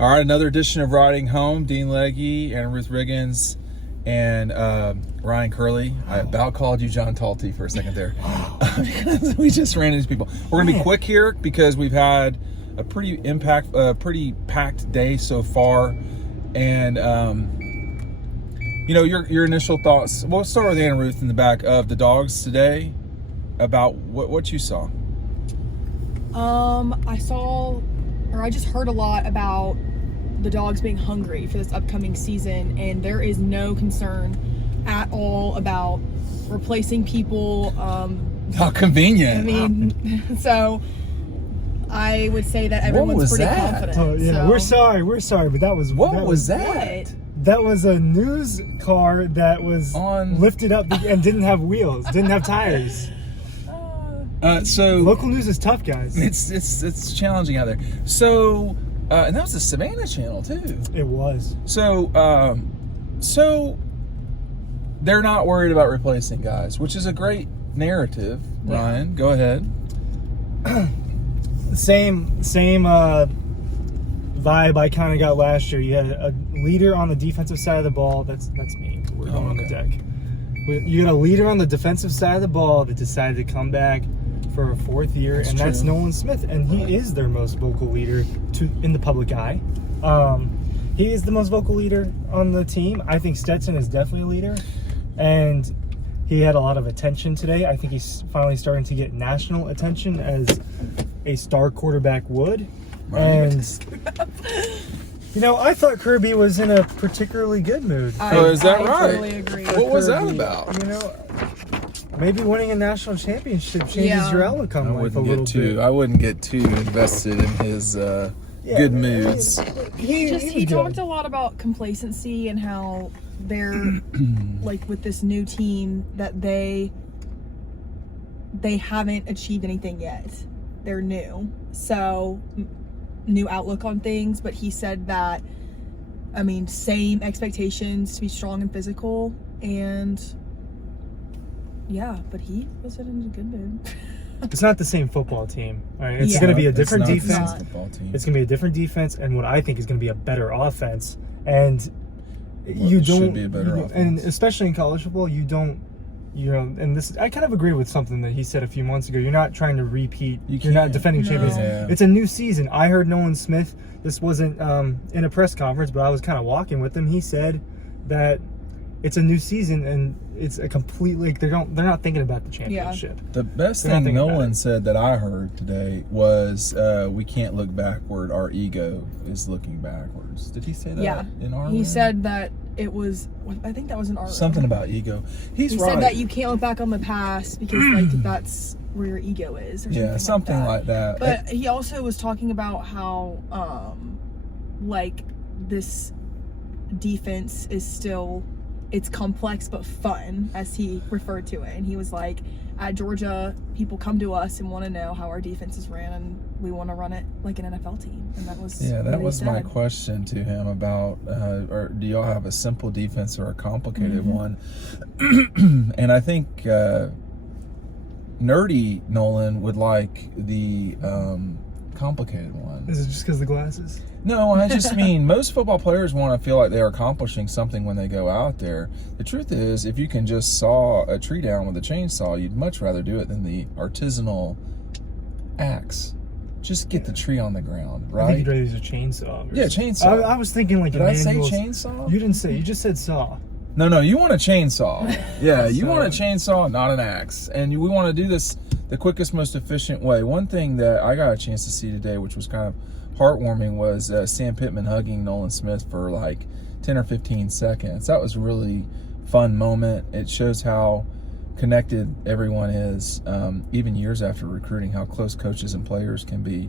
All right, another edition of Riding Home. Dean Legge, Anna Ruth Riggins, and Ryan Curley. I about called you John Talty for a second there. Because we just ran into people. We're going to be quick here because we've had a pretty packed day so far. And, your initial thoughts. We'll start with Anna Ruth in the back of the Dawgs today about what you saw. I just heard a lot about the Dawgs being hungry for this upcoming season, and there is no concern at all about replacing people. How convenient. I mean, so I would say that everyone's pretty confident. Oh, yeah, so. We're sorry, but that was what was that? What? That was a news car that was lifted up and didn't have wheels, didn't have tires. So local news is tough, guys. It's challenging out there. So and that was the Savannah channel too. It was. So they're not worried about replacing guys, which is a great narrative. Yeah. Ryan, go ahead. Same vibe I kind of got last year. You had a leader on the defensive side of the ball. That's me. We're going on the deck. You got a leader on the defensive side of the ball that decided to come back for a fourth year, that's Nolan Smith, and he is their most vocal leader in the public eye. He is the most vocal leader on the team. I think Stetson is definitely a leader, and he had a lot of attention today. I think he's finally starting to get national attention as a star quarterback would. Right. And I thought Kirby was in a particularly good mood. Is that right? I totally agree. What was that about? Maybe winning a national championship changes your outlook on life a little bit. I wouldn't get too invested in his good moods. He talked a lot about complacency and how they're like with this new team that they haven't achieved anything yet. They're new, so new outlook on things. But he said that, same expectations to be strong and physical, and but he was in a good mood. It's not the same football team. All right? It's going to be a different defense. It's going to be a different defense, and what I think is going to be a better offense. And should be a better offense. And especially in college football, you don't. And this, I kind of agree with something that he said a few months ago. You're not trying to repeat. You're not defending champions. Yeah. It's a new season. I heard Nolan Smith. This wasn't in a press conference, but I was kind of walking with him. He said that it's a new season and it's a completely. They're not thinking about the championship. Yeah. The best thing Nolan said that I heard today was, "We can't look backward. Our ego is looking backwards." Did he say that? Yeah. In our he room? said that. It was, I think that was in our something about ego. He said that you can't look back on the past because that's where your ego is. Or something like that. But he also was talking about how this defense is still, it's complex but fun, as he referred to it. And he was like, at Georgia, people come to us and want to know how our defense is ran, and we want to run it like an NFL team. And that was my question to him about, or do y'all have a simple defense or a complicated one? And I think nerdy Nolan would like the complicated one. Is it just because of the glasses? No, I just mean most football players want to feel like they're accomplishing something when they go out there. The truth is, if you can just saw a tree down with a chainsaw, you'd much rather do it than the artisanal axe. Just get the tree on the ground, right? I think you'd rather use a chainsaw. Yeah, chainsaw. I was thinking like Did I say chainsaw? You didn't say. You just said saw. No, you want a chainsaw. Yeah, you want a chainsaw, not an axe. And we want to do this the quickest, most efficient way. One thing that I got a chance to see today, which was kind of heartwarming, was Sam Pittman hugging Nolan Smith for like 10 or 15 seconds. That was a really fun moment. It shows how connected everyone is, even years after recruiting, how close coaches and players can be.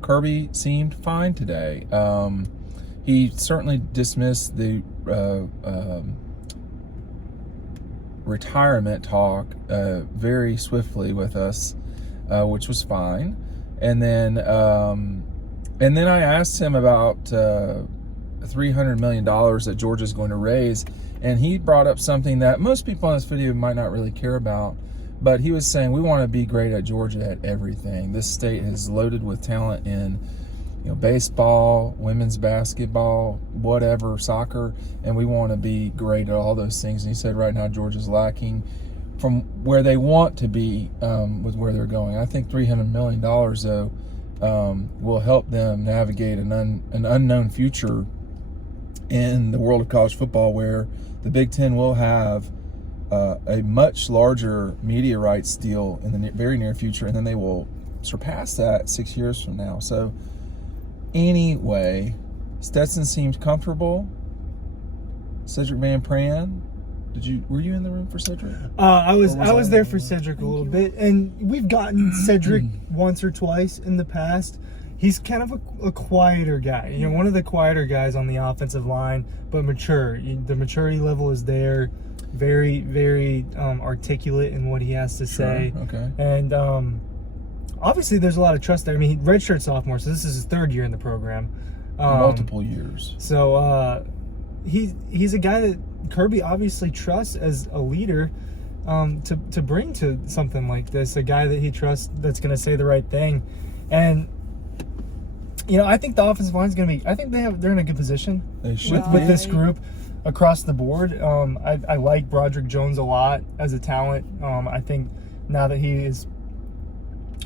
Kirby seemed fine today. He certainly dismissed the retirement talk very swiftly with us, which was fine. And then I asked him about $300 million that Georgia's going to raise, and he brought up something that most people in this video might not really care about, but he was saying we want to be great at Georgia at everything. This state is loaded with talent in baseball, women's basketball, whatever, soccer, and we want to be great at all those things. And he said right now Georgia's lacking from where they want to be with where they're going. I think $300 million, though, will help them navigate an unknown future in the world of college football, where the Big Ten will have a much larger media rights deal in the very near future, and then they will surpass that 6 years from now. So anyway, Stetson seemed comfortable. Cedric Van Pran, were you in the room for Cedric? I was there for Cedric a little bit, and we've gotten Cedric once or twice in the past. He's kind of a quieter guy, one of the quieter guys on the offensive line, but mature. The maturity level is there. Very, very articulate in what he has to say. Okay. And obviously, there's a lot of trust there. I mean, redshirt sophomore, so this is his third year in the program. Multiple years. So he's a guy that Kirby obviously trusts as a leader to bring to something like this. A guy that he trusts that's going to say the right thing. And I think the offensive line is going to be. I think they're in a good position with this group across the board. I like Broderick Jones a lot as a talent. I think now that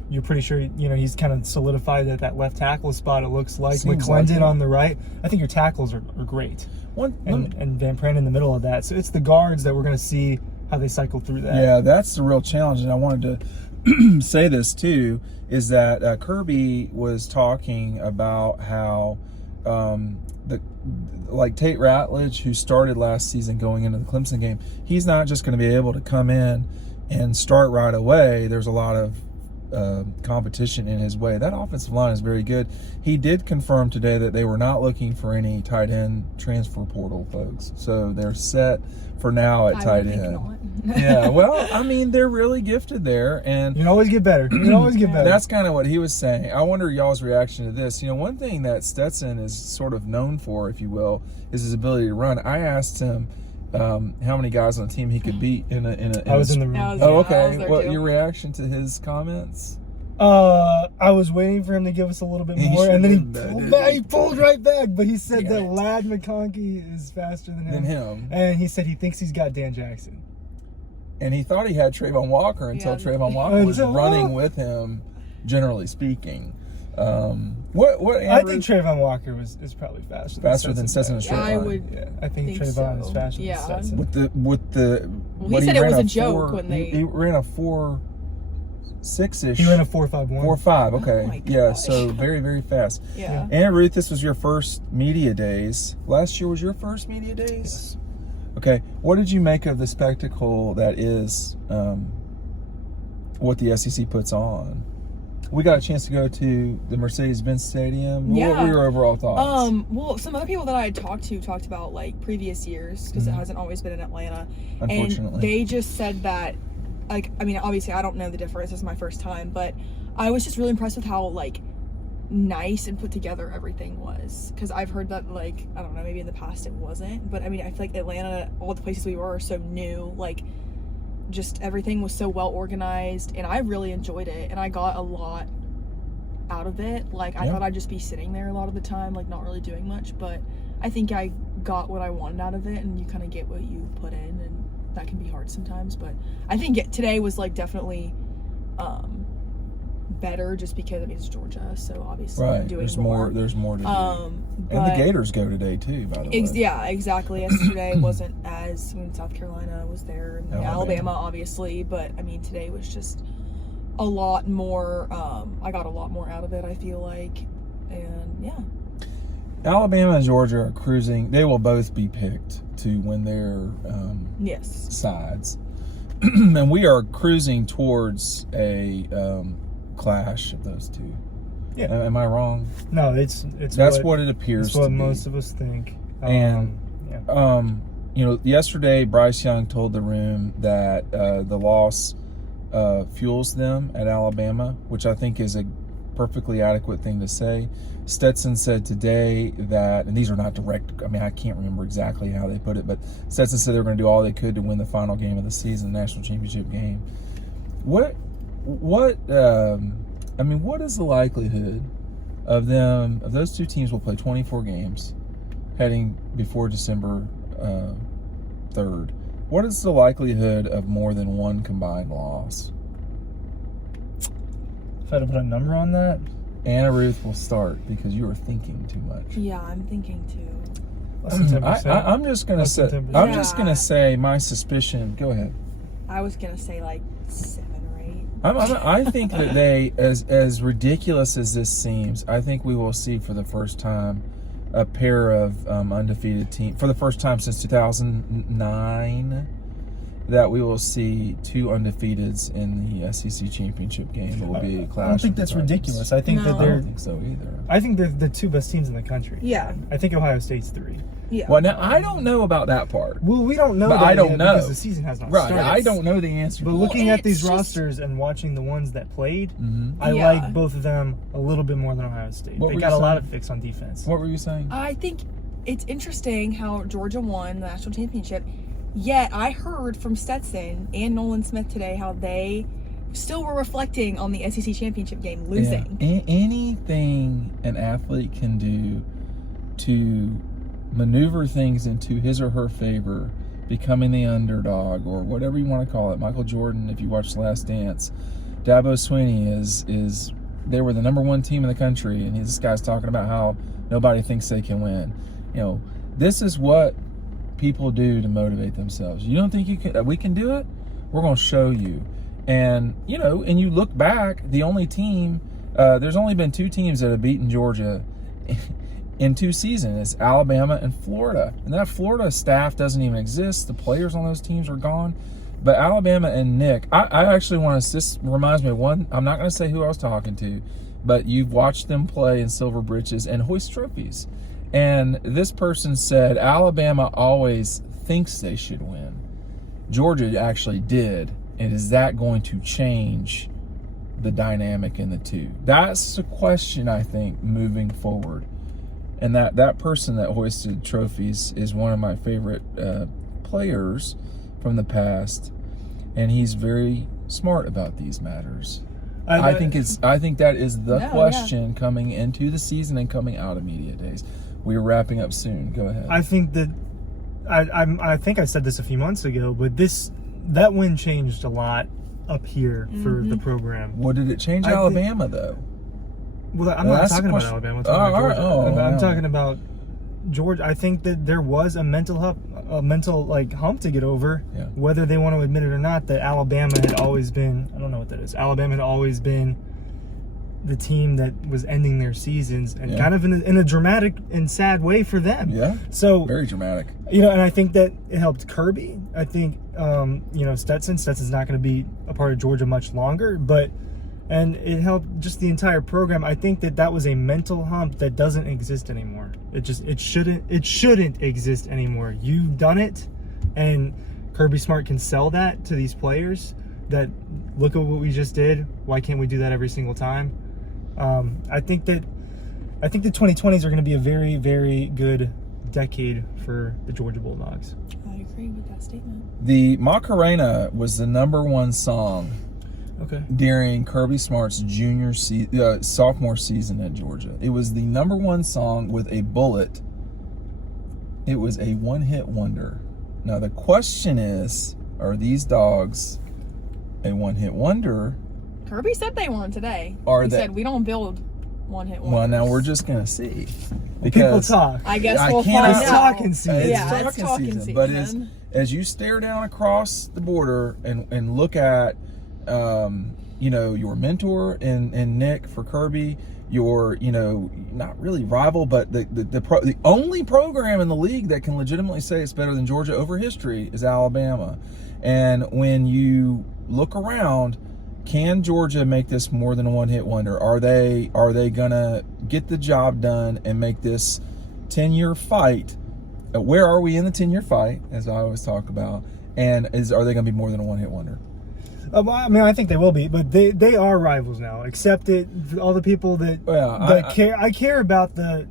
you're pretty sure he's kind of solidified at that left tackle spot. It looks like McClendon on the right. I think your tackles are great. And Van Pran in the middle of that. So it's the guards that we're going to see how they cycle through that. Yeah, that's the real challenge. And I wanted to say this too, is that Kirby was talking about how Tate Ratledge, who started last season going into the Clemson game, he's not just going to be able to come in and start right away. There's a lot of competition in his way. That offensive line is very good. He did confirm today that they were not looking for any tight end transfer portal folks, so they're set for now at tight end. Yeah, well, I mean, they're really gifted there, and you can always get better. That's kind of what he was saying. I wonder y'all's reaction to this. One thing that Stetson is sort of known for, if you will, is his ability to run. I asked him how many guys on the team he could beat in a I was in the room. Oh, okay. What your reaction to his comments? I was waiting for him to give us a little bit more, and then he pulled right back. But he said that Ladd McConkey is faster than him. And he said he thinks he's got Dan Jackson. And he thought he had Trayvon Walker until Trayvon Walker was running with him, generally speaking. I think Trayvon Walker is probably faster than Stetson in a straight line. I think Trayvon is faster than Stetson. He said it was a joke when he ran a 4.6-ish. He ran a 4.51. 4.5. Okay. Oh my Yeah. gosh. So very, very fast. Yeah. And Ruth, this was your first media days. Last year was your first media days. Yes. Okay. What did you make of the spectacle that is what the SEC puts on? We got a chance to go to the Mercedes-Benz Stadium. Yeah. What were your overall thoughts? Well, some other people that I had talked about previous years, because it hasn't always been in Atlanta. Unfortunately. And they just said that, obviously I don't know the difference. This is my first time, but I was just really impressed with how nice and put together everything was. Because I've heard that I don't know, maybe in the past it wasn't, but I feel like Atlanta, all the places we were are so new. Just everything was so well organized, and I really enjoyed it, and I got a lot out of it. I thought I'd just be sitting there a lot of the time, not really doing much, but I think I got what I wanted out of it, and you kind of get what you put in, and that can be hard sometimes. But I think today was definitely better, just because it's Georgia, so obviously right. doing There's more. There's more to do. And the Gators go today too, by the way. Yeah, exactly. Yesterday wasn't as South Carolina was there, and Alabama obviously, but today was just a lot more. I got a lot more out of it, I feel like, and yeah. Alabama and Georgia are cruising. They will both be picked to win their sides, and we are cruising towards a clash of those two. Yeah. Am I wrong? No, it's that's what it appears to be. That's what most of us think. Yesterday Bryce Young told the room that the loss fuels them at Alabama, which I think is a perfectly adequate thing to say. Stetson said today that, and these are not direct, I can't remember exactly how they put it, but Stetson said they were going to do all they could to win the final game of the season, the national championship game. What is the likelihood of those two teams will play 24 games heading before December 3rd. What is the likelihood of more than one combined loss? If I had to put a number on that, Anna Ruth will start because you are thinking too much. Yeah, I'm thinking too. less than 10%. I'm just gonna Less say. than 10%. I'm just gonna say my suspicion. Go ahead. I was gonna say like 7 or 8. I think that they, as ridiculous as this seems, I think we will see for the first time a pair of undefeated teams for the first time since 2009. That we will see 2 undefeateds in the SEC championship game. It will be a clash. I don't think of that's titans. ridiculous. I think No. that I they're. don't think so either. I think they're the 2 best teams in the country. Yeah. I think Ohio State's 3. Yeah. Well, now I don't know about that part. Well, we don't know. But that I don't yet know. because the season has not Right, started. I don't know the answer. But to looking Well, at these it's just- rosters and watching the ones that played, Mhm. I Yeah. like both of them a little bit more than Ohio State. What They were got you a lot saying? of fix on defense. What were you saying? I think it's interesting how Georgia won the national championship. Yet I heard from Stetson and Nolan Smith today how they still were reflecting on the SEC championship game losing. Yeah. Anything an athlete can do to maneuver things into his or her favor, becoming the underdog or whatever you want to call it. Michael Jordan, if you watch The Last Dance, Dabo Swinney is they were the number 1 team in the country, and this guy's talking about how nobody thinks they can win. You know, this is what people do to motivate themselves. You don't think we can do it? We're going to show you. And you know, and you look back, the only team, there's only been 2 teams that have beaten Georgia in 2 seasons. It's Alabama and Florida. And that Florida staff doesn't even exist. The players on those teams are gone. But Alabama and Nick, I actually want to, this reminds me of one, I'm not going to say who I was talking to, but you've watched them play in silver breeches and hoist trophies. And this person said Alabama always thinks they should win. Georgia actually did. And is that going to change the dynamic in the 2? That's the question, I think, moving forward. And that person that hoisted trophies is one of my favorite players from the past, and he's very smart about these matters. I think that is the question coming into the season and coming out of media days. We're wrapping up soon. Go ahead. I think that I think I said this a few months ago, but that win changed a lot up here for the program. What did it change Alabama though? Well, I'm not talking about Alabama. I'm talking about Georgia. I'm talking about Georgia. I think that there was a mental hump to get over, whether they want to admit it or not. That Alabama had always been. I don't know what that is. Alabama had always been the team that was ending their seasons, and kind of in a dramatic and sad way for them. Yeah. So very dramatic. You know, and I think that it helped Kirby. I think Stetson's not going to be a part of Georgia much longer, and it helped just the entire program. I think that was a mental hump that doesn't exist anymore. It shouldn't exist anymore. You've done it, and Kirby Smart can sell that to these players. That look at what we just did. Why can't we do that every single time? I think the 2020s are going to be a very, very good decade for the Georgia Bulldogs. I agree with that statement. The Macarena was the #1 song during Kirby Smart's sophomore season at Georgia. It was the #1 song with a bullet. It was a one-hit wonder. Now the question is, are these dogs a one-hit wonder? Kirby said they weren't today. He said we don't build one-hit wonders. Well, now we're just gonna see. People talk. I guess I we'll cannot- find It's out. talking season. It's talking season. But as you stare down across the border and look at, your mentor and Nick for Kirby, your, not really rival, but the only program in the league that can legitimately say it's better than Georgia over history is Alabama. And when you look around, can Georgia make this more than a one-hit wonder? Are they gonna get the job done and make this 10-year fight? Where are we in the 10-year fight, as I always talk about? And are they gonna be more than a one-hit wonder? I mean, I think they will be, but they are rivals now. Accept it. All the people that I care about the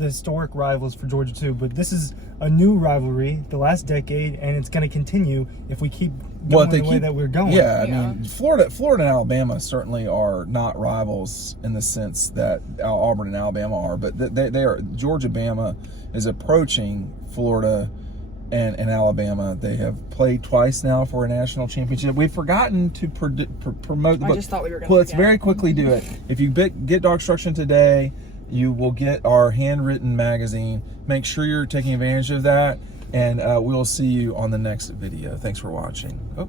historic rivals for Georgia too, but this is a new rivalry, the last decade, and it's going to continue if we keep going the way that we're going. Yeah, I mean, Florida and Alabama certainly are not rivals in the sense that Auburn and Alabama are, but they are. Georgia-Bama is approaching Florida and Alabama. They have played twice now for a national championship. We've forgotten to promote the book. I just thought we were going to Let's very quickly do it. If you get DAWGSTRUCTION today, you will get our handwritten magazine. Make sure you're taking advantage of that, and we'll see you on the next video. Thanks for watching. Oh.